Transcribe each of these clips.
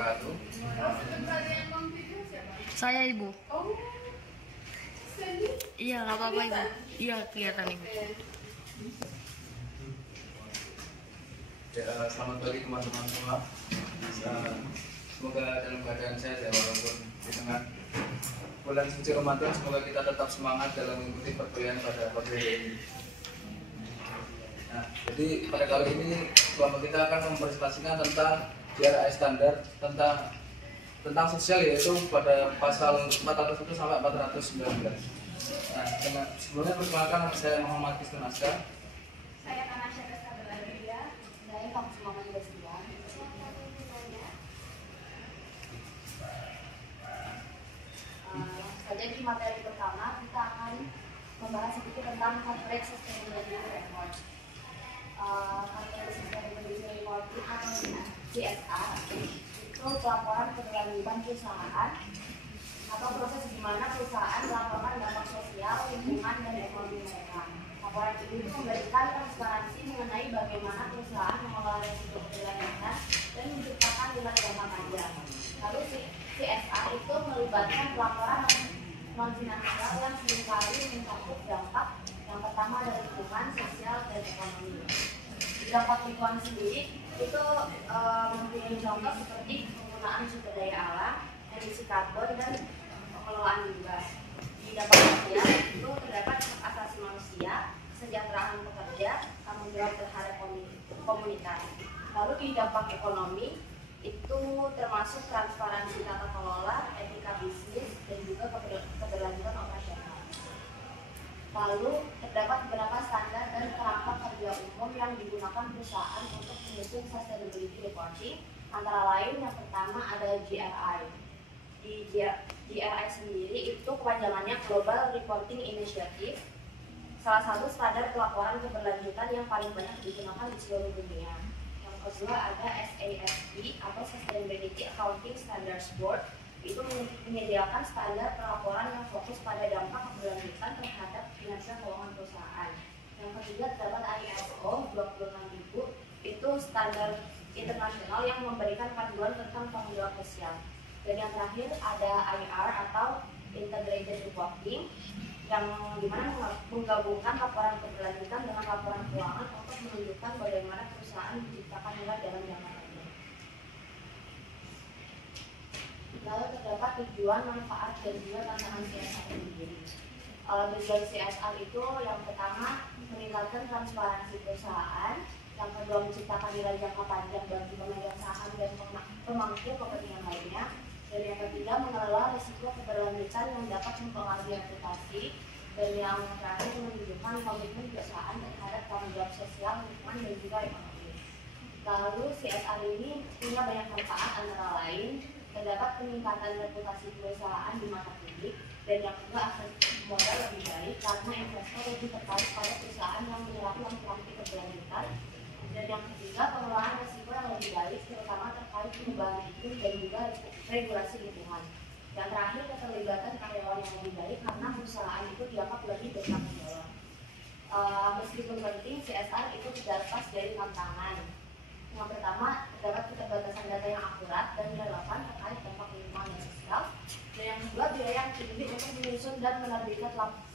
wabarakatuh. Saya Ibu. Iya, nggak apa-apa Ibu. Iya, kelihatan Ibu. Ya, selamat pagi teman-teman semua. Semoga dalam keadaan sehat ya, walaupun di tengah bulan suci Ramadan, semoga kita tetap semangat dalam mengikuti perkuliahan pada pagi ini. Nah, jadi pada kali ini kelompok kita akan mempresentasikan tentang GRI standar tentang sosial, yaitu pada pasal 401 sampai 419. Nah, sebelumnya perkenalkan, saya Muhammad Kisman Askar. Saya Kanasya Kastabelandia. Saya Kampus Muhammad Yudastian. Jadi di materi pertama kita akan membahas sedikit tentang Corporate Sustainability Report. Corporate Sustainability Report atau CSR itu laporan keberlanjutan perusahaan atau proses di mana perusahaan melaporkan dampak sosial, lingkungan, dan ekonomi mereka. Laporan ini memberikan transparansi mengenai bagaimana perusahaan mengelola risiko keberlanjutan dan menciptakan nilai jangka panjang. Lalu CSR itu melibatkan pelaporan non finansial yang seringkali mencakup dampak yang pertama dari lingkungan, sosial, dan ekonomi. Dampak lingkungan sendiri itu mempunyai contoh seperti penggunaan sumber daya alam, emisi karbon, dan pengelolaan limbah. Di dampak sosial itu terdapat hak asasi manusia, kesejahteraan pekerja, tanggung jawab terhadap komunitas. Lalu di dampak ekonomi itu termasuk transparansi tata kelola, etika bisnis, dan juga keberlanjutan operasional. Lalu terdapat beberapa standar dan kerangka kerja umum yang digunakan perusahaan untuk menyusun sustainability reporting. Antara lain yang pertama ada GRI. Di GRI sendiri itu kepanjangannya Global Reporting Initiative, salah satu standar pelaporan keberlanjutan yang paling banyak digunakan di seluruh dunia. Yang kedua ada SASB atau Sustainability Accounting Standards Board, itu menyediakan standar pelaporan yang fokus pada dampak keberlanjutan terhadap kinerja keuangan perusahaan. Yang ketiga terdapat ISO 26000, itu standar internasional yang memberikan panduan tentang tanggung jawab sosial. Dan yang terakhir ada IR atau Integrated Reporting, yang dimana menggabungkan laporan keberlanjutan dengan laporan keuangan untuk menunjukkan bagaimana perusahaan menciptakan nilai dalam jangka panjang. Lalu terdapat tujuan, manfaat, dan juga tantangan CSR sendiri. Tujuan CSR itu yang pertama meningkatkan transparansi perusahaan, yang kedua menciptakan nilai jangka panjang bagi pemegang saham dan pemangku kepentingan lainnya, dan yang ketiga mengelola risiko keberlanjutan yang dapat mempengaruhi reputasi, dan yang terakhir menunjukkan komitmen perusahaan terhadap tanggung jawab sosial, lingkungan, dan juga ekonomi. Lalu CSR ini punya banyak manfaat, antara lain terdapat peningkatan reputasi perusahaan di mata publik, dan yang kedua akan modal lebih baik karena investor lebih tertarik pada perusahaan yang menerapkan langkah-langkah keberlanjutan, dan yang ketiga pengelolaan risiko yang lebih baik terutama terkait perubahan iklim dan juga regulasi lingkungan. Yang terakhir keterlibatan karyawan yang lebih baik karena perusahaan itu dianggap lebih bertanggung jawab. Meskipun penting, CSR itu tidak lepas dari tantangan. Yang pertama, terdapat keterbatasan data yang akurat dan relevan terkait dampak lingkungan dan sosial. Dan yang kedua, biaya yang tinggi untuk menyusun dan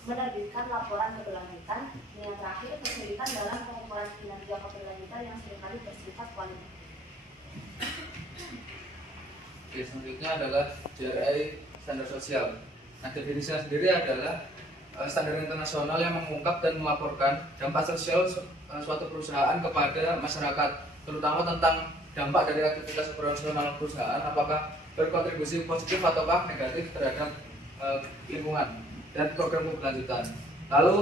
menerbitkan laporan keberlanjutan. Dan yang terakhir, kesulitan dalam pengukuran kinerja keberlanjutan yang seringkali bersifat kualitatif. Oke, selanjutnya adalah GRI standar sosial. Nah, definisinya sendiri adalah standar internasional yang mengungkap dan melaporkan dampak sosial suatu perusahaan kepada masyarakat, terutama tentang dampak dari aktivitas operasional perusahaan, apakah berkontribusi positif ataukah negatif terhadap lingkungan dan program keberlanjutan. Lalu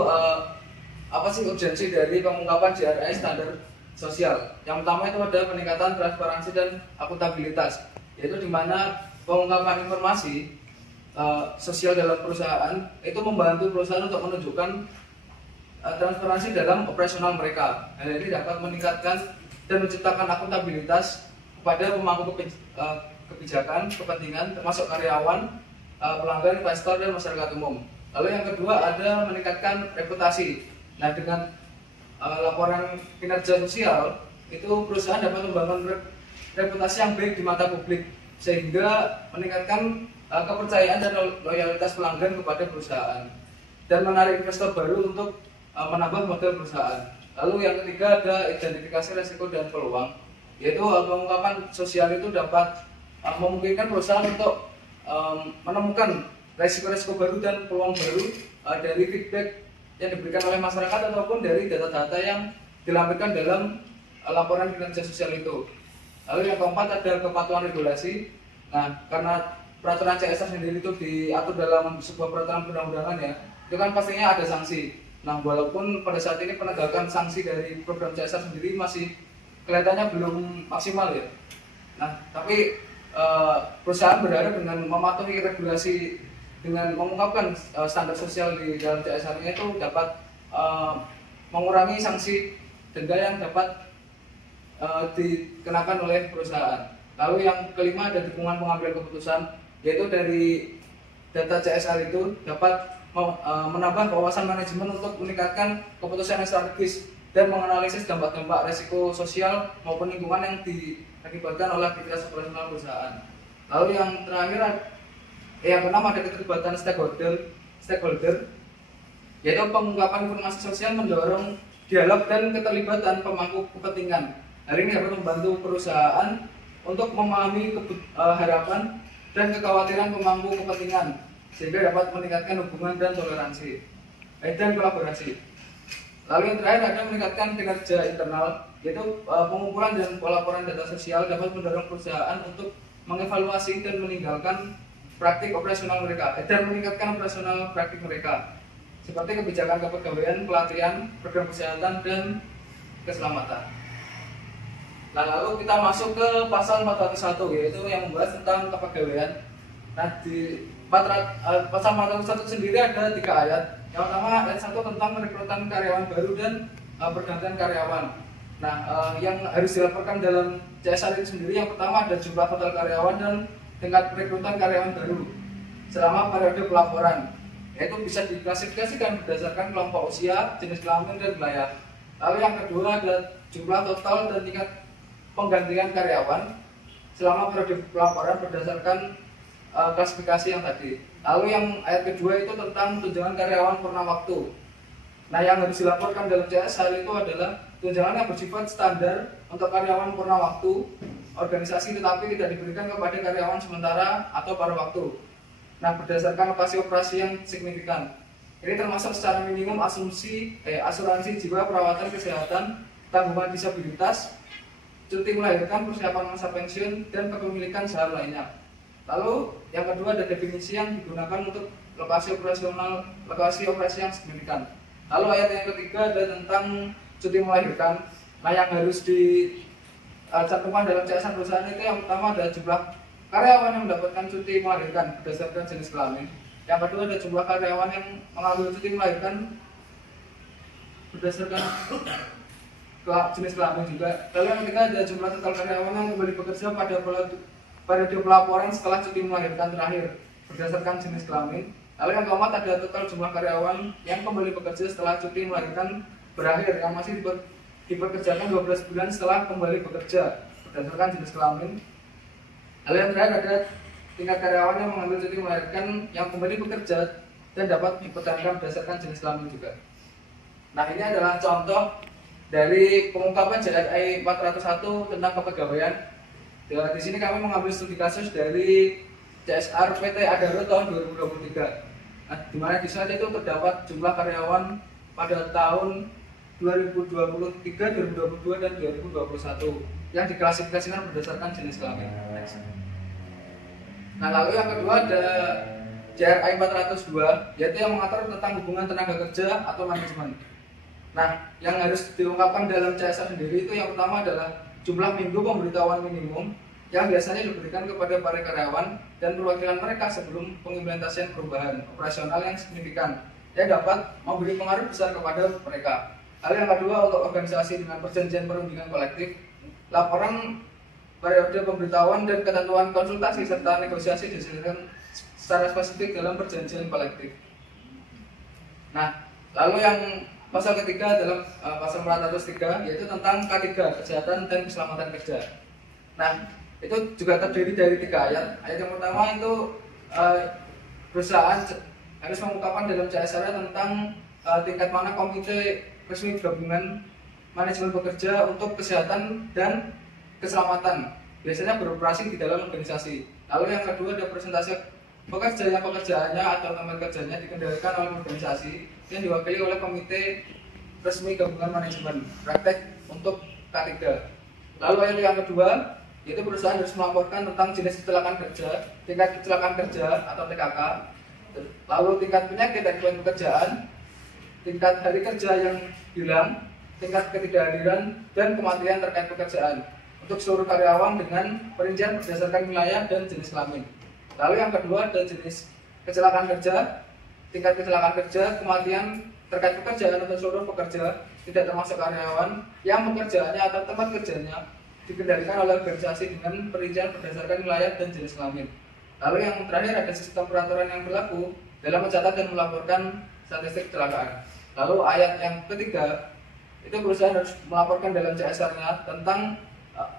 apa sih urgensi dari pengungkapan GRI standar sosial? Yang pertama itu ada peningkatan transparansi dan akuntabilitas, yaitu di mana pengungkapan informasi sosial dalam perusahaan itu membantu perusahaan untuk menunjukkan transparansi dalam operasional mereka. Hal ini dapat meningkatkan dan menciptakan akuntabilitas kepada pemangku kebijakan, kepentingan, termasuk karyawan, pelanggan, investor, dan masyarakat umum. Lalu yang kedua ada meningkatkan reputasi. Nah, dengan laporan kinerja sosial itu perusahaan dapat membangun reputasi yang baik di mata publik sehingga meningkatkan kepercayaan dan loyalitas pelanggan kepada perusahaan dan menarik investor baru untuk menambah modal perusahaan. Lalu yang ketiga ada identifikasi resiko dan peluang, yaitu pengungkapan sosial itu dapat memungkinkan perusahaan untuk menemukan resiko-resiko baru dan peluang baru dari feedback yang diberikan oleh masyarakat ataupun dari data-data yang dilampirkan dalam laporan kinerja sosial itu. Lalu yang keempat ada kepatuhan regulasi. Nah, karena peraturan CSR sendiri itu diatur dalam sebuah peraturan perundang-undangan ya, itu kan pastinya ada sanksi. Nah, walaupun pada saat ini penegakan sanksi dari program CSR sendiri masih kelihatannya belum maksimal ya. Nah, tapi perusahaan berharap dengan mematuhi regulasi dengan mengungkapkan standar sosial di dalam CSR-nya itu dapat mengurangi sanksi denda yang dapat dikenakan oleh perusahaan. Lalu yang kelima ada dukungan pengambilan keputusan, yaitu dari data CSR itu dapat menambah wawasan manajemen untuk meningkatkan keputusan yang strategis dan menganalisis dampak-dampak resiko sosial maupun lingkungan yang diakibatkan oleh aktivitas operasional perusahaan. Lalu yang terakhir yang keenam ada keterlibatan stakeholder, yaitu pengungkapan informasi sosial mendorong dialog dan keterlibatan pemangku kepentingan. Hari ini dapat membantu perusahaan untuk memahami harapan dan kekhawatiran pemangku kepentingan sehingga dapat meningkatkan hubungan dan toleransi dan kolaborasi. Lalu yang terakhir ada meningkatkan kinerja internal, yaitu pengumpulan dan pelaporan data sosial dapat mendorong perusahaan untuk mengevaluasi dan meninggalkan praktik operasional mereka dan meningkatkan operasional praktik mereka seperti kebijakan kepegawaian, pelatihan, program kesehatan dan keselamatan. Nah, lalu kita masuk ke pasal 401, yaitu yang membahas tentang kepegawaian. Nah, di pasal 401 sendiri ada 3 ayat. Yang pertama ayat 1 tentang perekrutan karyawan baru dan pergantian karyawan. Nah, yang harus dilaporkan dalam CSR itu sendiri yang pertama ada jumlah total karyawan dan tingkat perekrutan karyawan baru selama periode pelaporan, yaitu bisa diklasifikasikan berdasarkan kelompok usia, jenis kelamin dan wilayah. Lalu yang kedua ada jumlah total dan tingkat penggantian karyawan selama periode pelaporan berdasarkan klasifikasi yang tadi. Lalu yang ayat kedua itu tentang tunjangan karyawan purna waktu. Nah, yang harus dilaporkan dalam CSR itu adalah tunjangan yang bersifat standar untuk karyawan purna waktu organisasi tetapi tidak diberikan kepada karyawan sementara atau paruh waktu. Nah, berdasarkan lokasi operasi yang signifikan. Ini termasuk secara minimum asuransi jiwa, perawatan kesehatan, tanggungan disabilitas, cuti melahirkan, persiapan masa pensiun, dan kepemilikan saham lainnya. Lalu yang kedua ada definisi yang digunakan untuk lokasi operasi yang signifikan. Lalu ayat yang ketiga ada tentang cuti melahirkan. Nah, yang harus dicantumkan dalam CSR perusahaan itu yang pertama ada jumlah karyawan yang mendapatkan cuti melahirkan berdasarkan jenis kelamin. Yang kedua ada jumlah karyawan yang mengambil cuti melahirkan berdasarkan jenis kelamin juga. Lalu yang ketiga ada jumlah total karyawan yang kembali bekerja pada periode pelaporan setelah cuti melahirkan terakhir berdasarkan jenis kelamin. Lalu yang keempat ada total jumlah karyawan yang kembali bekerja setelah cuti melahirkan berakhir yang masih dipekerjakan 12 bulan setelah kembali bekerja berdasarkan jenis kelamin. Lalu yang terakhir ada tingkat karyawan yang mengambil cuti melahirkan yang kembali bekerja dan dapat dipertahankan berdasarkan jenis kelamin juga. Nah, ini adalah contoh dari pengungkapan JRI 401 tentang kepegawaian. Di sini kami mengambil studi kasus dari CSR PT Adaro tahun 2023. Nah, di mana di sana itu terdapat jumlah karyawan pada tahun 2023, 2022 dan 2021 yang diklasifikasikan berdasarkan jenis kelamin. Nah, lalu yang kedua ada JRI 402, yaitu yang mengatur tentang hubungan tenaga kerja atau manajemen. Nah, yang harus diungkapkan dalam CSR sendiri itu yang pertama adalah jumlah minggu pemberitahuan minimum yang biasanya diberikan kepada para karyawan dan perwakilan mereka sebelum pengimplementasian perubahan operasional yang signifikan yang dapat memberi pengaruh besar kepada mereka. Hal yang kedua untuk organisasi dengan perjanjian perundingan kolektif, laporan periode pemberitahuan dan ketentuan konsultasi serta negosiasi diselesaikan secara spesifik dalam perjanjian kolektif. Nah, lalu yang pasal ketiga dalam pasal 403 yaitu tentang K3, kesehatan dan keselamatan kerja. Nah, itu juga terdiri dari 3 ayat. Ayat yang pertama itu perusahaan harus mengungkapkan dalam CSR tentang tingkat mana komite resmi gabungan manajemen bekerja untuk kesehatan dan keselamatan biasanya beroperasi di dalam organisasi. Lalu yang kedua ada presentasi pekerja yang pekerjaannya atau tempat kerjanya dikendalikan oleh organisasi yang diwakili oleh komite resmi gabungan manajemen praktek untuk K3. Lalu ayat yang kedua yaitu perusahaan harus melaporkan tentang jenis kecelakaan kerja, tingkat kecelakaan kerja atau TKK, lalu tingkat penyakit akibat pekerjaan, tingkat hari kerja yang hilang, tingkat ketidakhadiran, dan kematian terkait pekerjaan untuk seluruh karyawan dengan perincian berdasarkan wilayah dan jenis kelamin. Lalu yang kedua ada jenis kecelakaan kerja, tingkat kecelakaan kerja, kematian terkait pekerjaan untuk seluruh pekerja, tidak termasuk karyawan yang pekerjaannya atau tempat kerjanya dikendalikan oleh organisasi dengan perincian berdasarkan wilayah dan jenis kelamin. Lalu yang terakhir ada sistem peraturan yang berlaku dalam mencatat dan melaporkan statistik kecelakaan. Lalu ayat yang ketiga itu perusahaan harus melaporkan dalam CSR-nya tentang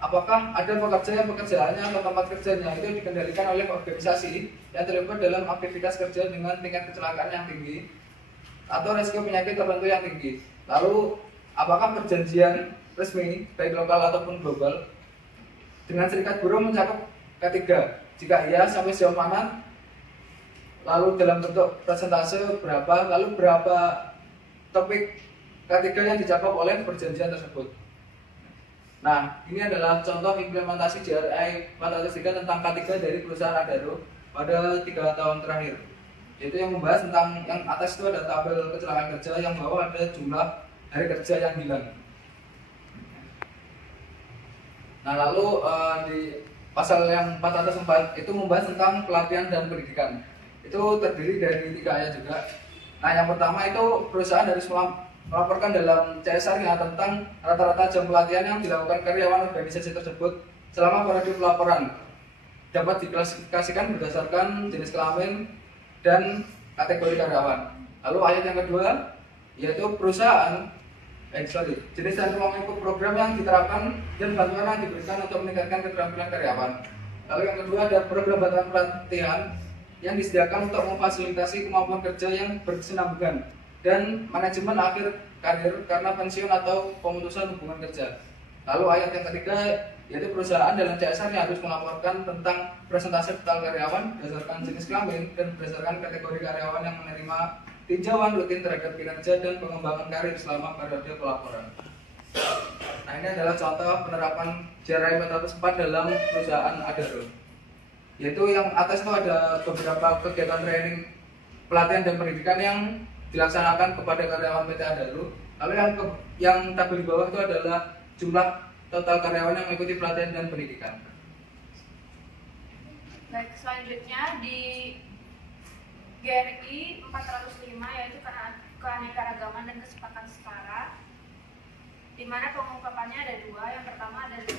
apakah ada pekerja yang pekerjaannya atau tempat kerjanya itu dikendalikan oleh organisasi yang terlibat dalam aktivitas kerja dengan tingkat kecelakaan yang tinggi atau risiko penyakit tertentu yang tinggi. Lalu apakah perjanjian resmi baik lokal ataupun global dengan serikat buruh mencakup K3? Jika iya, sampai sejauh mana? Lalu dalam bentuk persentase berapa? Lalu berapa topik K3 yang dicakup oleh perjanjian tersebut? Nah, ini adalah contoh implementasi JRI 403 tentang K3 dari perusahaan Adaro pada 3 tahun terakhir. Yaitu yang membahas tentang yang atas itu ada tabel kecelakaan kerja, yang bawah ada jumlah hari kerja yang hilang. Nah, lalu di pasal yang 404 itu membahas tentang pelatihan dan pendidikan. Itu terdiri dari 3 ayat juga. Nah, yang pertama itu perusahaan harus melaporkan dalam CSR-nya tentang rata-rata jam pelatihan yang dilakukan karyawan organisasi tersebut selama periode pelaporan. Dapat diklasifikasikan berdasarkan jenis kelamin dan kategori karyawan. Lalu ayat yang kedua yaitu perusahaan jenis dan ruang lingkup program yang diterapkan dan bantuan yang diberikan untuk meningkatkan keterampilan karyawan. Lalu yang kedua ada program bantuan pelatihan yang disediakan untuk memfasilitasi kemampuan kerja yang berkesinambungan dan manajemen akhir karir karena pensiun atau pemutusan hubungan kerja. Lalu ayat yang ketiga yaitu perusahaan dalam CSR yang harus melaporkan tentang presentasi total karyawan berdasarkan jenis kelamin dan berdasarkan kategori karyawan yang menerima tinjauan rutin terhadap kinerja dan pengembangan karir selama periode pelaporan. Nah, ini adalah contoh penerapan JRI 404 dalam perusahaan Adaro. Yaitu yang atas itu ada beberapa kegiatan training, pelatihan dan pendidikan yang dilaksanakan kepada karyawan PT Adaro. Lalu yang tabel di bawah itu adalah jumlah total karyawan yang mengikuti pelatihan dan pendidikan. Baik, selanjutnya di GRI 405 yaitu keanekaragaman dan kesepakatan setara, di mana pengungkapannya ada 2. Yang pertama ada di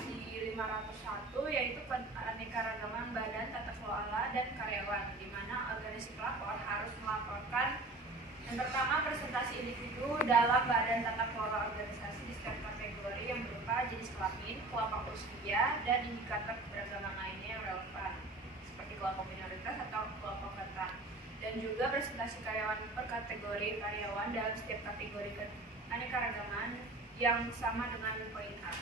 501 yaitu keanekaragaman badan tata kelola dan karyawan, di mana organisasi pelapor harus melaporkan yang pertama presentasi individu dalam badan tata kelola organisasi di setiap kategori yang berupa jenis kelamin, kelompok usia, dan indikator keberagaman lainnya yang relevan seperti kelompok minoritas atau kelompok rentan. Dan juga presentasi karyawan per kategori karyawan dalam setiap kategori keanekaragaman yang sama dengan poin A.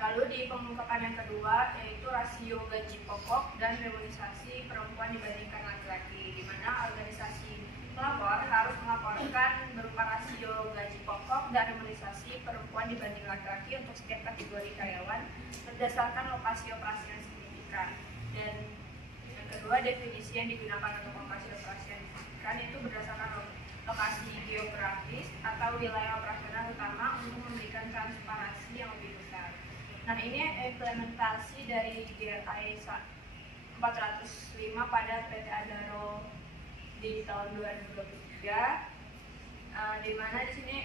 Lalu di pengungkapan yang kedua yaitu rasio gaji pokok dan remunerasi perempuan dibandingkan laki-laki, di mana organisasi pelapor harus melaporkan berupa rasio gaji pokok dan remunerasi perempuan dibanding laki-laki untuk setiap kategori karyawan berdasarkan lokasi operasi yang signifikan. Dan yang kedua, definisi yang digunakan untuk lokasi operasi yang signifikan itu berdasarkan lokasi geografis atau wilayah operasional utama untuk memberikan transparansi yang lebih besar. Nah, ini implementasi dari GRI 405 pada PT Adaro di tahun 2023, di mana di sini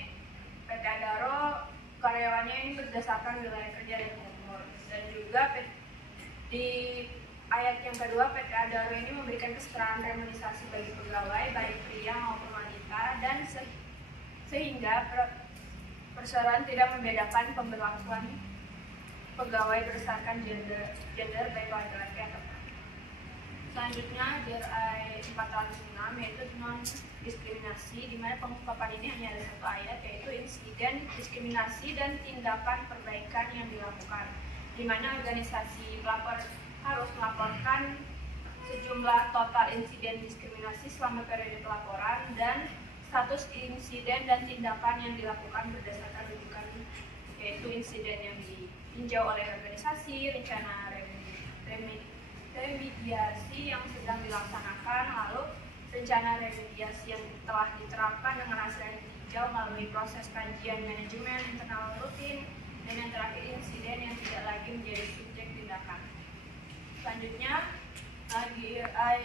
PT Adaro karyawannya ini berdasarkan wilayah kerja dan umur. Dan juga di ayat yang kedua, PT Adaro ini memberikan kesetaraan remunerasi bagi pegawai baik pria maupun wanita, dan sehingga persoalan tidak membedakan pemberlakuan pegawai berdasarkan gender baik laki-laki atau perempuan. Selanjutnya GRI 406 yaitu non diskriminasi, di mana pengungkapan ini hanya ada satu ayat, yaitu insiden diskriminasi dan tindakan perbaikan yang dilakukan, di mana organisasi pelapor harus melaporkan sejumlah total insiden diskriminasi selama periode pelaporan dan status insiden dan tindakan yang dilakukan berdasarkan rujukan, yaitu insiden yang ditinjau oleh organisasi, rencana remediasi yang sedang dilaksanakan, lalu rencana remediasi yang telah diterapkan dengan hasil yang ditinjau melalui proses kajian manajemen internal rutin, dan yang terakhir insiden yang tidak lagi menjadi subjek tindakan. Selanjutnya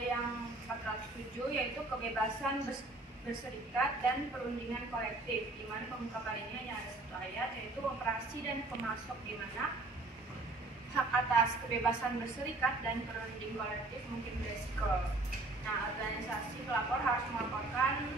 yang 407 yaitu kebebasan berserikat dan perundingan kolektif, di mana pengungkapan ini hanya ada satu ayat, yaitu operasi dan pemasok, di mana hak atas kebebasan berserikat dan perunding kolektif mungkin beresiko. Nah, organisasi pelapor harus melaporkan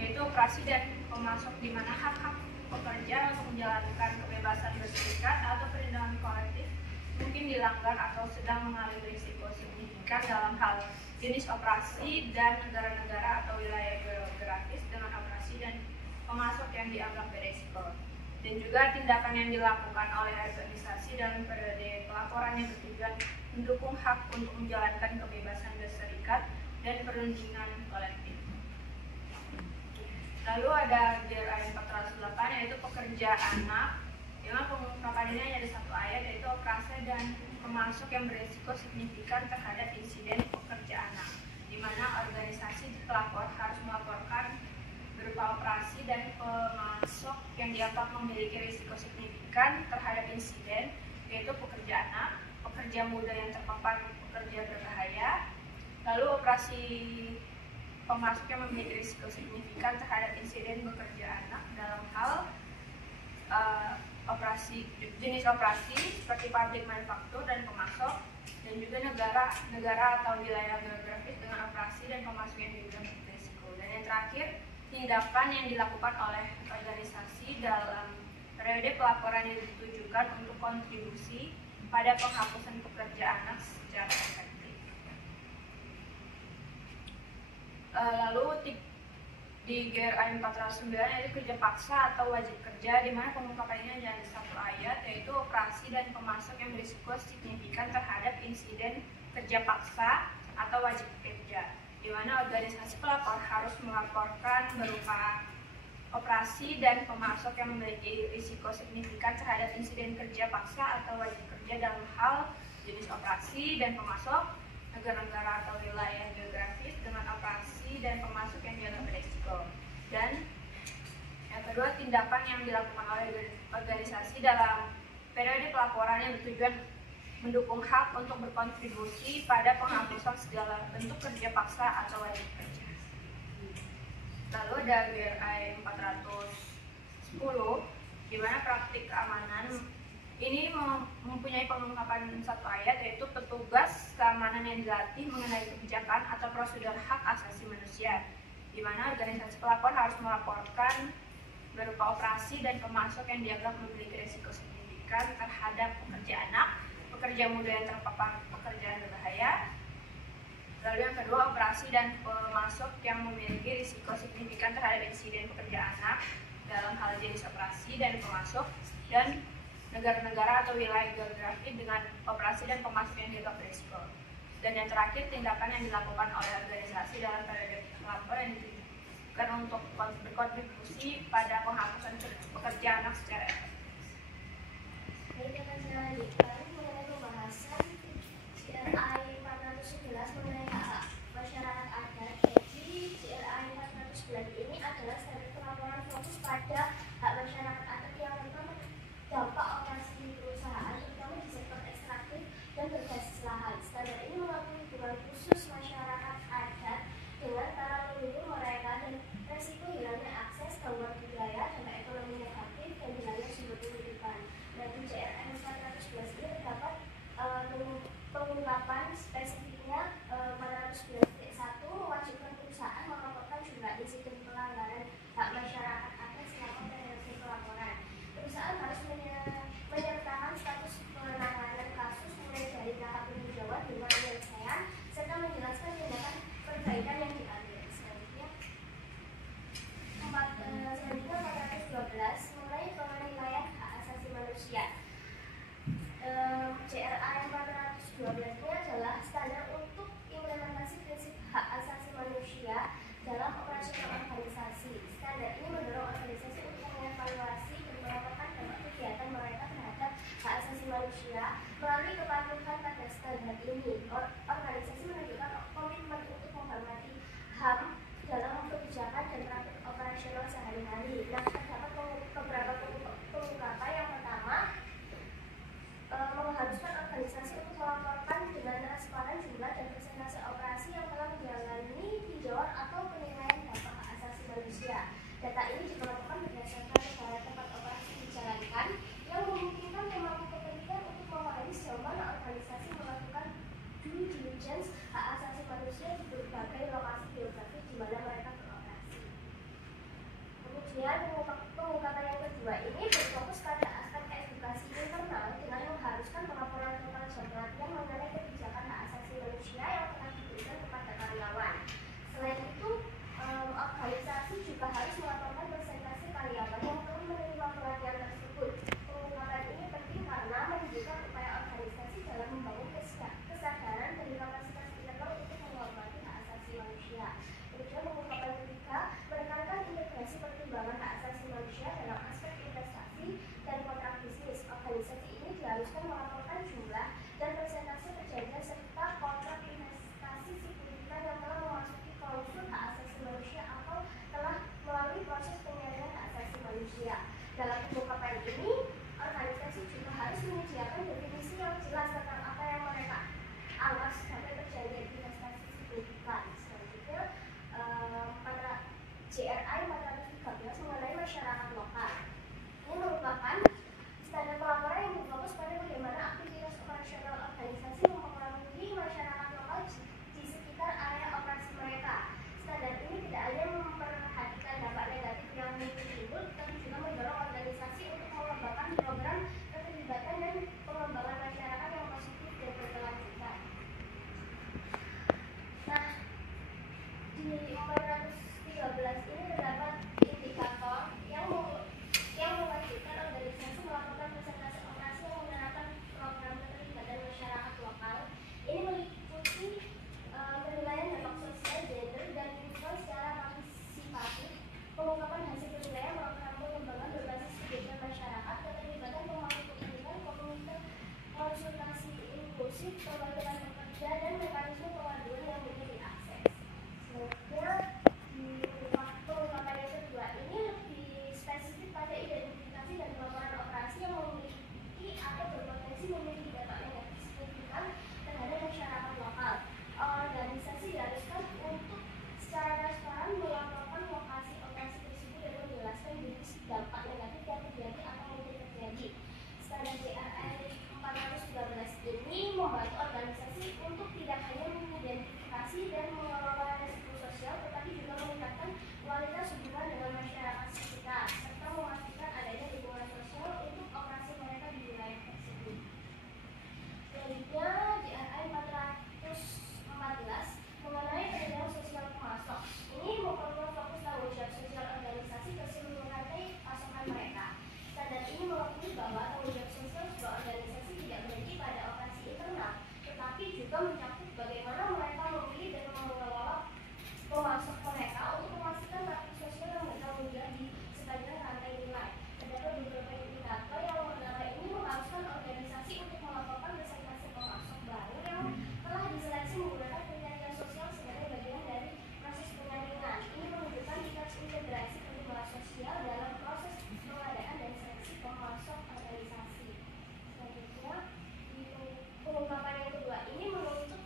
yaitu operasi dan pemasok, di mana hak-hak pekerja untuk menjalankan kebebasan berserikat atau perlindungan kolektif mungkin dilanggar atau sedang mengalami risiko signifikan dalam hal jenis operasi dan negara-negara atau wilayah geografis dengan operasi dan pemasok yang dianggap beresiko. Dan juga tindakan yang dilakukan oleh organisasi dalam periode pelaporan yang bertujuan mendukung hak untuk menjalankan kebebasan berserikat dan perundingan kolektif. Lalu ada GRI 408 yaitu pekerja anak, di mana pengungkapan ini hanya ada satu ayat, yaitu operasi dan pemasok yang beresiko signifikan terhadap insiden pekerja anak, di mana organisasi pelapor harus melaporkan berupa operasi dan pemasok yang dianggap memiliki risiko signifikan terhadap insiden, yaitu pekerja anak, pekerja muda yang terpapar pekerja berbahaya, lalu operasi pemasok yang memiliki risiko signifikan terhadap insiden pekerja anak dalam hal jenis operasi seperti pabrik manufaktur dan pemasok, dan juga negara atau wilayah geografis dengan operasi dan pemasok yang dianggap berisiko. Dan yang terakhir, tindakan yang dilakukan oleh organisasi dalam periode pelaporan yang ditujukan untuk kontribusi pada penghapusan pekerja anak secara efektif. Lalu di GRI 409 yaitu kerja paksa atau wajib kerja, di mana pengungkapannya hanya ada satu ayat, yaitu operasi dan pemasok yang berisiko signifikan terhadap insiden kerja paksa atau wajib kerja, di mana organisasi pelapor harus melaporkan berupa operasi dan pemasok yang memiliki risiko signifikan terhadap insiden kerja paksa atau wajib kerja dalam hal jenis operasi dan pemasok, negara-negara atau wilayah geografis dengan operasi dan pemasok yang dianggap berisiko. Dan yang kedua, tindakan yang dilakukan oleh organisasi dalam periode pelaporan yang bertujuan mendukung hak untuk berkontribusi pada penghapusan segala bentuk kerja paksa atau wajib kerja. Lalu ada GRI 410, di mana praktik keamanan ini mempunyai pengungkapan satu ayat, yaitu petugas keamanan yang dilatih mengenai kebijakan atau prosedur hak asasi manusia, di mana organisasi pelapor harus melaporkan berupa operasi dan pemasok yang dianggap memiliki risiko signifikan terhadap pekerja anak, pekerja muda yang terpapar pekerjaan berbahaya. Lalu yang kedua, operasi dan pemasok yang memiliki risiko signifikan terhadap insiden pekerja anak dalam hal jenis operasi dan pemasok, dan negara-negara atau wilayah geografis dengan operasi dan pemasok yang dianggap berisiko. Dan yang terakhir, tindakan yang dilakukan oleh organisasi dalam periode pelapor yang ditujukan untuk berkontribusi pada penghapusan pekerja anak secara efektif. Baik, akan saya lanjutkan mengenai pembahasan GRI 411 mengenai hak masyarakat adat. Jadi GRI 411 ini adalah standar pelaporan fokus pada hak masyarakat adat yang rentan dampak operasi perusahaan, terutama di sektor ekstraktif dan berbasis lahan. Standar ini mengakui hubungan khusus masyarakat adat dengan para leluhur mereka dan resiko hilangnya akses, gangguan budaya, dampak ekonomi negatif, dan hilangnya sumber kehidupan. Nah, di CRM 411 ini terdapat pengungkapan spesifiknya 411.1 mewajibkan perusahaan melaporkan jumlah insiden pelanggaran hak masyarakat adat selama periode pelaporan. Perusahaan harus menyertakan status 12 ini adalah standar untuk implementasi prinsip hak asasi manusia dalam operasional organisasi. Standar ini mendorong organisasi untuk mengevaluasi dan melaporkan dampak kegiatan mereka terhadap hak asasi manusia melalui kepatuhan pada standar ini. Organisasi menunjukkan komitmen untuk menghormati HAM dalam kebijakan dan praktik operasional sehari-hari. Nah, terdapat beberapa pengungkapan. Yang pertama, mengharuskan organisasi untuk melaporkan dengan transparan jumlah dan persentase operasi yang telah menjalani tinjauan atau penilaian dampak hak asasi manusia. Data ini dikelompokkan berdasarkan negara tempat operasi dijalankan yang memungkinkan pemangku kepentingan untuk memahami sejauh mana organisasi melakukan due diligence hak asasi manusia di berbagai lokasi geografis di mana mereka beroperasi. Kemudian pengungkapan yang kedua ini berfokus pada aspek edukasi internal dengan mengharuskan pelaporan total jam pelatihan mengenai kebijakan hak asasi manusia yang telah diberikan kepada karyawan. Selain itu, organisasi juga harus melaporkan persentase karyawan yang telah menerima pelatihan tersebut. Pengungkapan ini penting karena menunjukkan upaya organisasi dalam membangun kesadaran dan kapasitas internal untuk menghormati hak asasi manusia. Kemudian pengungkapan ketiga menekankan integrasi pertimbangan hak asasi manusia dalam aspek investasi dan kontrak bisnis. Organisasi ini diharuskan melaporkan jumlah dan persentase perjanjian serta kontrak investasi signifikan yang telah memasuki klausul hak asasi manusia atau telah melalui proses penyaringan hak asasi manusia. Dalam pengungkapan ini, organisasi juga harus menyediakan definisi yang jelas tentang apa yang mereka anggap sebagai perjanjian investasi signifikan. Selanjutnya, pada JRI 413 mengenai masyarakat lokal. Ini merupakan standar pelaporan yang berfokus pada bagaimana aktivitas operasional organisasi mempengaruhi masyarakat lokal di sekitar area operasi mereka. Standar ini tidak hanya memperhatikan dampak negatif yang mungkin timbul, tetapi juga mendorong organisasi untuk mengembangkan program keterlibatan dan pengembangan masyarakat yang positif dan berkelanjutan. Nah, di 413 ini terdapat indikator yang mewajibkan organisasi melakukan presentasi operasi yang menerapkan program keterlibatan masyarakat lokal. Ini meliputi penilaian dampak sosial, gender, dan lingkungan secara partisipatif, pengungkapan hasil penilaian program pengembangan berbasis kebutuhan masyarakat, keterlibatan pemangku kepentingan, komite konsultasi inklusif, pembagian pekerja, dan mekanisme pengaduan yang mudah diakses. Selanjutnya, di pengungkapan yang kedua ini lebih spesifik pada identifikasi dan pelaporan operasi yang memiliki atau berpotensi memiliki dampak negatif signifikan terhadap masyarakat lokal. Organisasi diharuskan untuk secara transparan melaporkan lokasi operasi tersebut dan menjelaskan jenis dampak negatif yang terjadi atau mungkin terjadi. Standar JRI 413 ini membantu organisasi untuk tidak hanya mengidentifikasi dan mengelola risiko sosial, tetapi juga meningkatkan kualitas hubungan dengan masyarakat sekitar, serta memastikan adanya dukungan sosial untuk operasi mereka di wilayah tersebut. Selanjutnya, JRI 414 mengenai penilaian sosial pemasok. Ini memperluas fokus tanggung jawab sosial organisasi ke seluruh rantai pasokan mereka. Standar ini mengakui bahwa tanggung jawab sosial sebuah organisasi tidak berhenti pada operasi internal, tetapi juga mencakup bagaimana mereka memilih dan mengelola pemasok mereka untuk memastikan praktik sosial yang bertanggung jawab di sepanjang rantai nilai. Terdapat beberapa indikator yang pertama ini mengharuskan organisasi untuk melaporkan presentasi pemasok baru yang telah diseleksi menggunakan kriteria sosial sebagai bagian dari proses penyaringan. Ini menunjukkan tingkat integrasi pertimbangan sosial dalam proses pengadaan dan seleksi pemasok organisasi. Selanjutnya, di pengungkapan yang kedua ini menuntut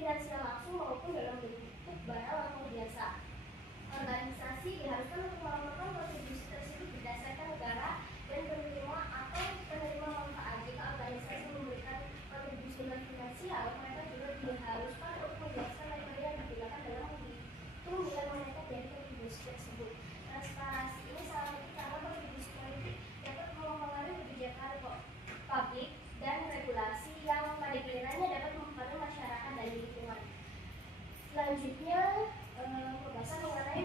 finansial langsung maupun dalam bentuk barang atau jasa. Organisasi diharuskan untuk melaporkan kontribusi tersebut berdasarkan negara dan penerima atau penerima manfaat. Jika organisasi memberikan kontribusi non finansial, mereka juga diharuskan untuk menjelaskan metode yang digunakan dalam menghitung nilai moneter dari kontribusi tersebut. Transparansi ini salah satu cara kontribusi politik dapat mempengaruhi kebijakan publik dan regulasi yang pada gilirannya dapat mempengaruhi masyarakat dan lingkungan. Selanjutnya, pembahasan mengenai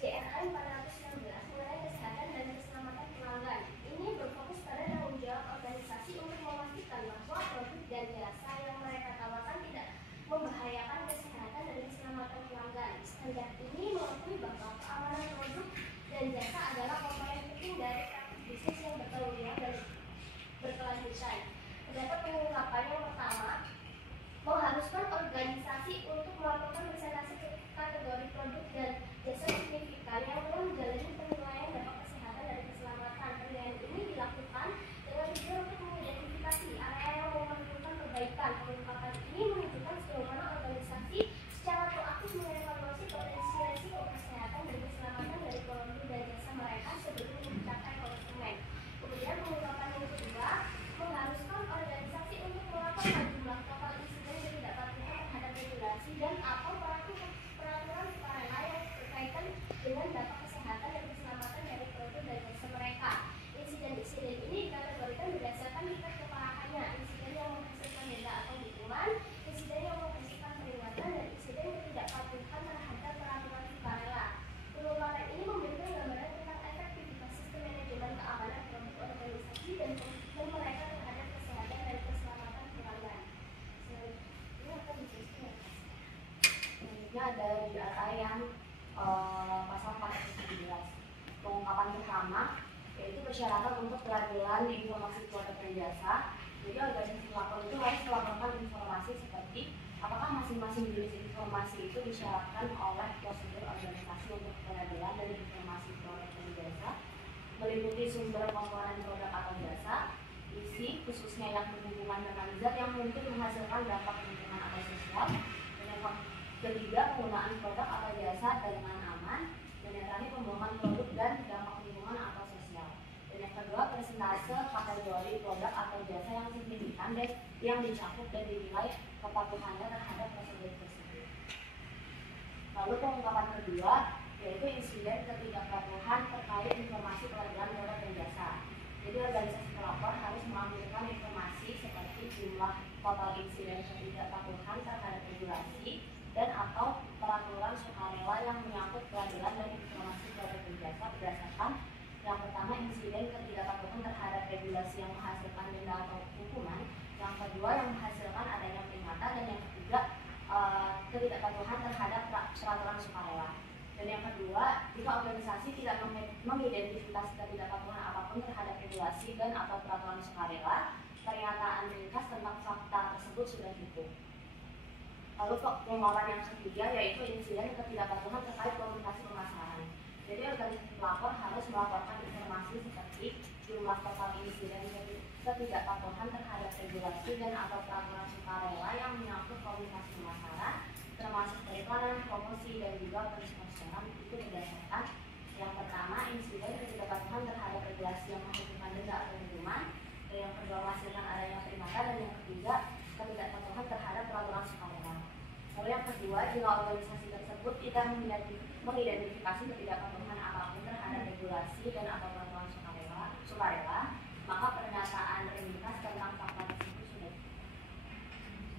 JNI 416 mengenai kesehatan dan keselamatan pelanggan. Ini berfokus pada tanggung jawab organisasi untuk memastikan bahwa produk dan jasa yang mereka tawarkan tidak membahayakan kesehatan dan keselamatan pelanggan. Standar ini mengakui bahwa keamanan produk dan jasa adalah komponen penting dari praktik bisnis yang bertanggung jawab dan berkelanjutan. Terdapat pengungkapan yang pertama, mengharuskan organisasi untuk melakukan presentasi kategori produk dan jasa signifikan yang telah menjalani penilaian dampak kesehatan dan keselamatan. Penilaian ini dilakukan dengan tujuan untuk mengidentifikasi area yang memerlukan perbaikan. Pengungkapan ini menunjukkan sejauh mana organisasi secara proaktif mengevaluasi potensi resiko kesehatan dan keselamatan dari produk dan jasa mereka sebelum mencapai konsumen. Kemudian pengungkapan yang kedua, mengharuskan organisasi untuk melaporkan jumlah total insiden ketidakpatuhan terhadap regulasi dan atau peraturan sukarela yang berkaitan dengan dampak kesehatan dan keselamatan dari produk dan jasa mereka. Insiden-insiden ini dikategorikan berdasarkan tingkat keparahannya. Insiden yang menghasilkan denda atau hukuman, insiden yang menghasilkan peringatan, dan insiden ketidakpatuhan terhadap peraturan sukarela. Pengungkapan ini memberikan gambaran tentang efektivitas sistem manajemen keamanan produk organisasi dan komitmen mereka terhadap kesehatan dan keselamatan pelanggan. Selanjutnya akan dijelaskan. Selanjutnya ada JRI yang pasal 417. Pengungkapan pertama yaitu persyaratan untuk pelabelan informasi produk dan jasa. Jadi organisasi pelapor itu harus melaporkan informasi seperti apakah masing-masing jenis informasi itu disyaratkan oleh prosedur organisasi untuk pelabelan dan informasi produk dan jasa, meliputi sumber komponen produk atau jasa, isi khususnya yang berhubungan dengan zat yang mungkin menghasilkan dampak lingkungan atau sosial, dan yang ketiga penggunaan produk atau jasa dengan aman, dan yang terakhir pembuangan produk dan dampak lingkungan atau sosial, dan yang kedua persentase kategori produk atau jasa yang signifikan dan yang dicakup dan dinilai kepatuhannya terhadap prosedur tersebut. Lalu pengungkapan kedua yaitu insiden ketidakpatuhan terkait informasi pelabelan produk dan jasa. Jadi organisasi pelapor harus mengampilkan informasi seperti jumlah total insiden ketidakpatuhan terhadap regulasi dan atau peraturan sukarela yang menyangkut pelabelan dan informasi produk dan jasa berdasarkan yang pertama insiden ketidakpatuhan terhadap regulasi yang menghasilkan denda atau hukuman, yang kedua yang menghasilkan adanya peringatan, dan yang ketiga ketidakpatuhan terhadap peraturan sukarela. Dan yang kedua, jika organisasi tidak mengidentifikasi ketidakpatuhan apapun terhadap regulasi dan atau peraturan sukarela, pernyataan ringkas tentang fakta tersebut sudah cukup. Lalu pengungkapan yang ketiga yaitu insiden ketidakpatuhan terkait komunikasi pemasaran. Jadi organisasi pelapor harus melaporkan informasi seperti jumlah total insiden ketidakpatuhan terhadap regulasi dan atau peraturan sukarela yang menyangkut komunikasi pemasaran, termasuk periklanan, promosi, dan juga persponsoran. Itu berdasarkan yang pertama insiden ketidakpatuhan terhadap regulasi yang menghasilkan denda atau hukuman, dan yang kedua menghasilkan adanya peringatan, dan yang ketiga ketidakpatuhan terhadap peraturan sukarela. Lalu yang kedua, jika organisasi tersebut tidak mengidentifikasi ketidakpatuhan apapun terhadap regulasi dan atau peraturan sukarela, maka pernyataan ringkas tentang fakta tersebut sudah.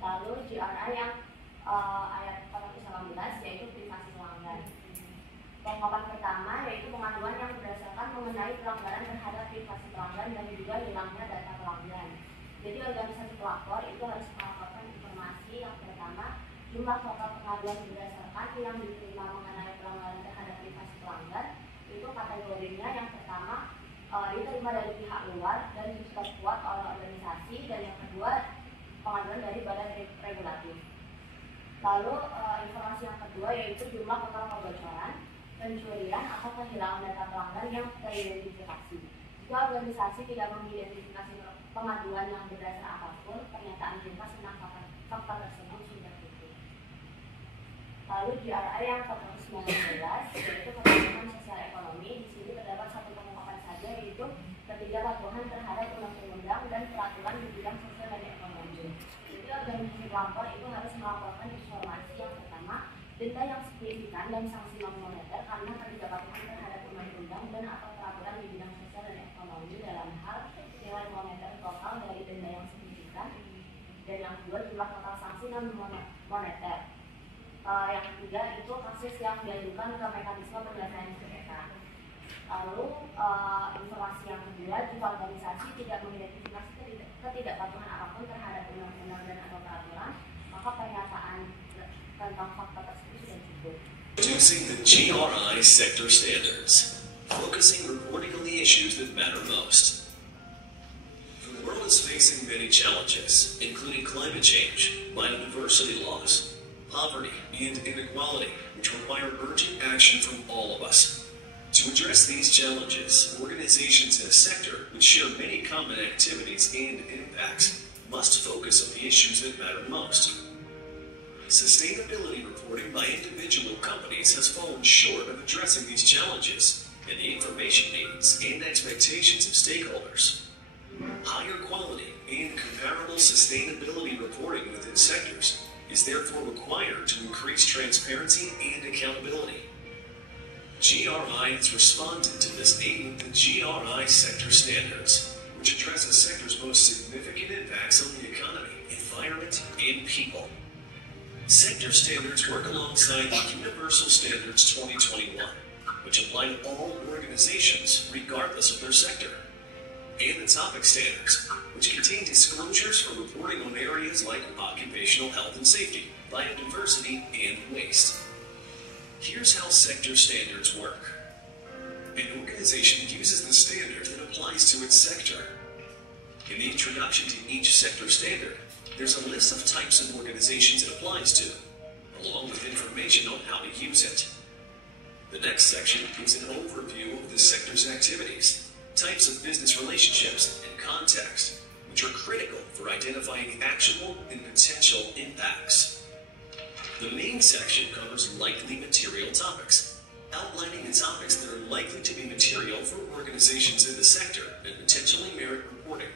Lalu JRI yang ayat 418 yaitu privasi pelanggan. Pengungkapan pertama yaitu pengaduan yang berdasarkan mengenai pelanggaran terhadap privasi pelanggan dan juga hilangnya data pelanggan. Jadi organisasi pelapor itu harus melaporkan informasi yang pertama jumlah total pengaduan berdasarkan yang diterima mengenai pelanggaran terhadap privasi pelanggan. Itu kategorinya yang pertama diterima dari pihak luar dan diperkuat oleh organisasi, dan yang kedua pengaduan dari badan regulatif. Lalu informasi yang kedua yaitu jumlah total kebocoran, pencurian atau kehilangan data pelanggan yang teridentifikasi. Jika organisasi tidak mengidentifikasi pengaduan yang berdasar apapun, pernyataan ringkas tentang fakta tersebut sudah cukup. Lalu GRI yang ke-19 yaitu kepatuhan sosial ekonomi. Di sini terdapat satu pengungkapan saja, yaitu ketidakpatuhan terhadap undang-undang dan peraturan di bidang sosial dan ekonomi. Jadi organisasi pelapor itu harus melaporkan informasi yang pertama, denda yang signifikan dan sanksi moneter karena ketidakpatuhan terhadap undang-undang dan atau peraturan di bidang sosial dan ekonomi dalam hal nilai moneter total dari denda yang signifikan. Dan yang kedua, jumlah total sanksi non moneter. Yang ketiga itu kasus yang diajukan ke mekanisme penyelesaian sengketa. Lalu informasi yang kedua, jika organisasi tidak mengidentifikasi ketidakpatuhan apapun terhadap undang-undang dan atau peraturan, maka pernyataan tentang fakta tersebut sudah cukup. Introducing the GRI sector standards, focusing reporting on the issues that matter most. The world is facing many challenges, including climate change, biodiversity loss, poverty, and inequality, which require urgent action from all of us. To address these challenges, organizations in a sector which share many common activities and impacts must focus on the issues that matter most. Sustainability reporting by individual companies has fallen short of addressing these challenges and the information needs and expectations of stakeholders. Higher quality and comparable sustainability reporting within sectors is therefore required to increase transparency and accountability. GRI has responded to this need with the GRI sector standards, which address the sector's most significant impacts on the economy, environment, and people. Sector standards work alongside the Universal Standards 2021, which apply to all organizations regardless of their sector, and the Topic Standards, which contain disclosures for reporting on areas like occupational health and safety, biodiversity, and waste. Here's how sector standards work. An organization uses the standard that applies to its sector. In the introduction to each sector standard, there's a list of types of organizations it applies to, along with information on how to use it. The next section gives an overview of the sector's activities, types of business relationships, and context, which are critical for identifying actionable and potential impacts. The main section covers likely material topics, outlining the topics that are likely to be material for organizations in the sector and potentially merit reporting.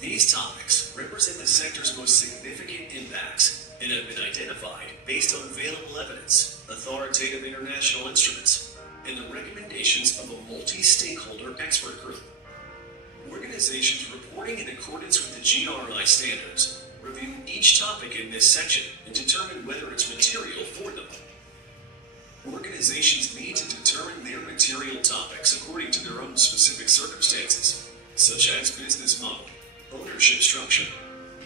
These topics represent the sector's most significant impacts and have been identified based on available evidence, authoritative international instruments, and the recommendations of a multi-stakeholder expert group. Organizations reporting in accordance with the GRI standards review each topic in this section and determine whether it's material for them. Organizations need to determine their material topics according to their own specific circumstances, such as business model, ownership structure,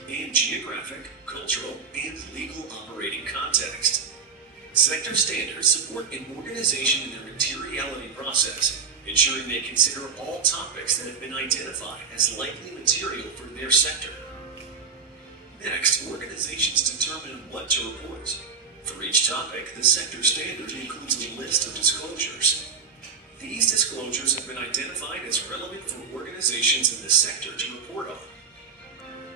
and geographic, cultural, and legal operating context. Sector standards support an organization in their materiality process, ensuring they consider all topics that have been identified as likely material for their sector. Next, organizations determine what to report. For each topic, the sector standard includes a list of disclosures. These disclosures have been identified as relevant for organizations in the sector to report on.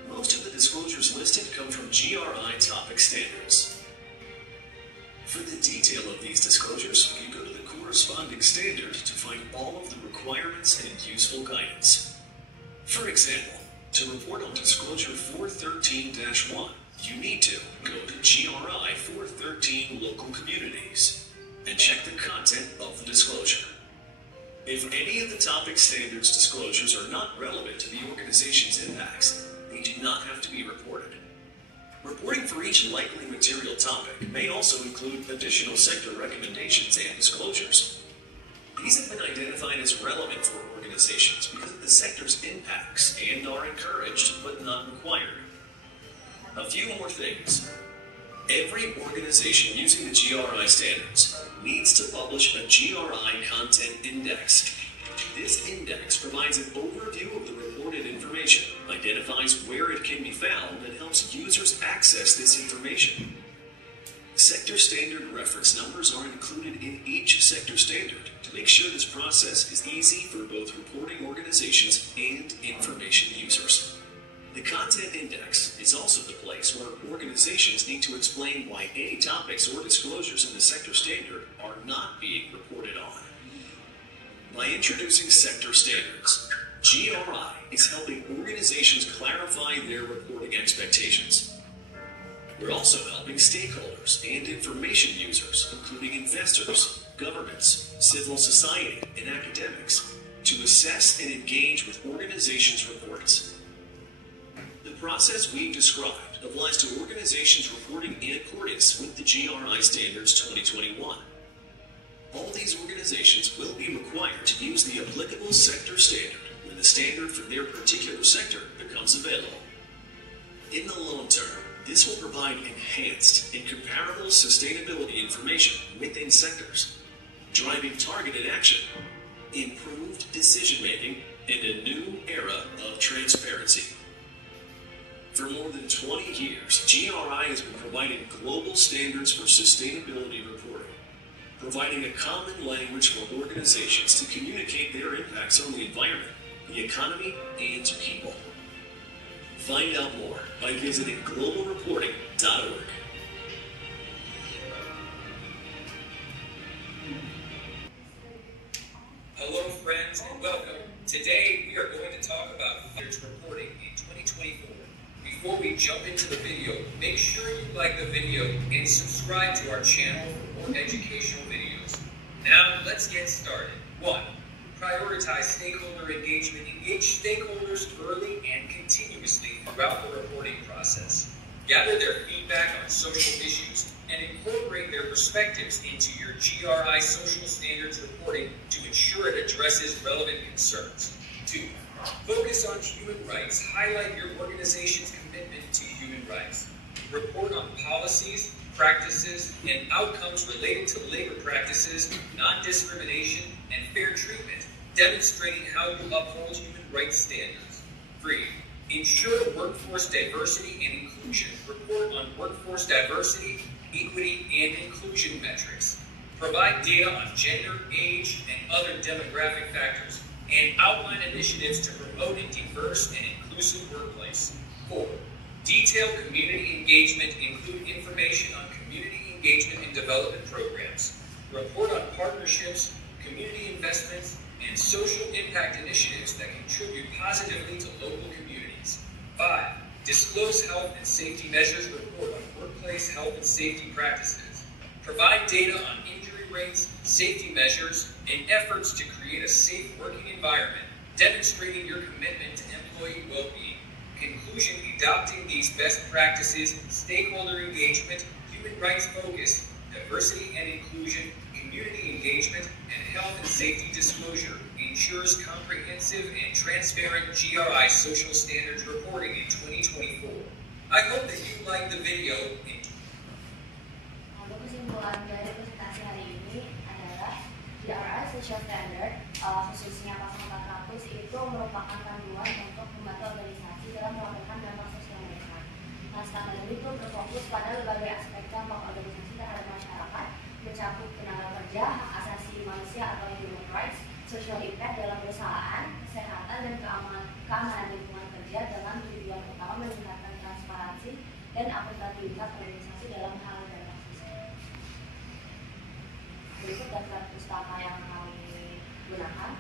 Most of the disclosures listed come from GRI topic standards. For the detail of these disclosures, you go to the corresponding standard to find all of the requirements and useful guidance. For example, to report on Disclosure 413-1, you need to go to GRI 413 Local Communities and check the content of the disclosure. If any of the topic standards disclosures are not relevant to the organization's impacts, they do not have to be reported. Reporting for each likely material topic may also include additional sector recommendations and disclosures. These have been identified as relevant for organizations because of the sector's impacts and are encouraged but not required. A few more things. Every organization using the GRI standards needs to publish a GRI content index. This index provides an overview of the reported information, identifies where it can be found, and helps users access this information. Sector standard reference numbers are included in each sector standard to make sure this process is easy for both reporting organizations and information users. The Content Index is also the place where organizations need to explain why any topics or disclosures in the sector standard are not being reported on. By introducing sector standards, GRI is helping organizations clarify their reporting expectations. We're also helping stakeholders and information users, including investors, governments, civil society, and academics, to assess and engage with organizations' reports. The process we've described applies to organizations reporting in accordance with the GRI Standards 2021. All these organizations will be required to use the applicable sector standard when the standard for their particular sector becomes available. In the long term, this will provide enhanced and comparable sustainability information within sectors, driving targeted action, improved decision-making, and a new era of transparency. For more than 20 years, GRI has been providing global standards for sustainability reporting, providing a common language for organizations to communicate their impacts on the environment, the economy, and people. Find out more by visiting globalreporting.org. Hello, friends, and welcome. Today, we are going to talk about standards reporting in 2024. Before we jump into the video, make sure you like the video and subscribe to our channel for more educational videos. Now, let's get started. 1. Prioritize stakeholder engagement. Engage stakeholders early and continuously throughout the reporting process. Gather their feedback on social issues and incorporate their perspectives into your GRI social standards reporting to ensure it addresses relevant concerns. 2. Focus on human rights. Highlight your organization's commitment to human rights. Report on policies, practices, and outcomes related to labor practices, non-discrimination, and fair treatment, demonstrating how you uphold human rights standards. 3. Ensure workforce diversity and inclusion. Report on workforce diversity, equity, and inclusion metrics. Provide data on gender, age, and other demographic factors, and outline initiatives to promote a diverse and inclusive workplace. 4. Detail community engagement, include information on community engagement and development programs. Report on partnerships, community investments, and social impact initiatives that contribute positively to local communities. 5. Disclose health and safety measures. Report on workplace health and safety practices. Provide data on injury rates, safety measures, and efforts to create a safe working environment, demonstrating your commitment to employee well-being. Conclusion: adopting these best practices, stakeholder engagement, human rights focus, diversity and inclusion, community engagement, and health and safety disclosure ensures comprehensive and transparent GRI social standards reporting in 2024. I hope that you liked the video. Untuk kesimpulan dari presentasi hari ini adalah GRI Social Standard, khususnya pasal 400 itu merupakan panduan untuk membantu organisasi dalam melakukan dampak sosial mereka. Nah, standar itu berfokus pada berbagai aspek dampak organisasi terhadap masyarakat, mencakup tenaga kerja, hak asasi manusia atau human rights, social impact dalam perusahaan, kesehatan dan keamanan lingkungan kerja dengan tujuan utama meningkatkan transparansi dan akuntabilitas organisasi dalam hal dampak sosial. Berikut daftar pustaka yang kami gunakan.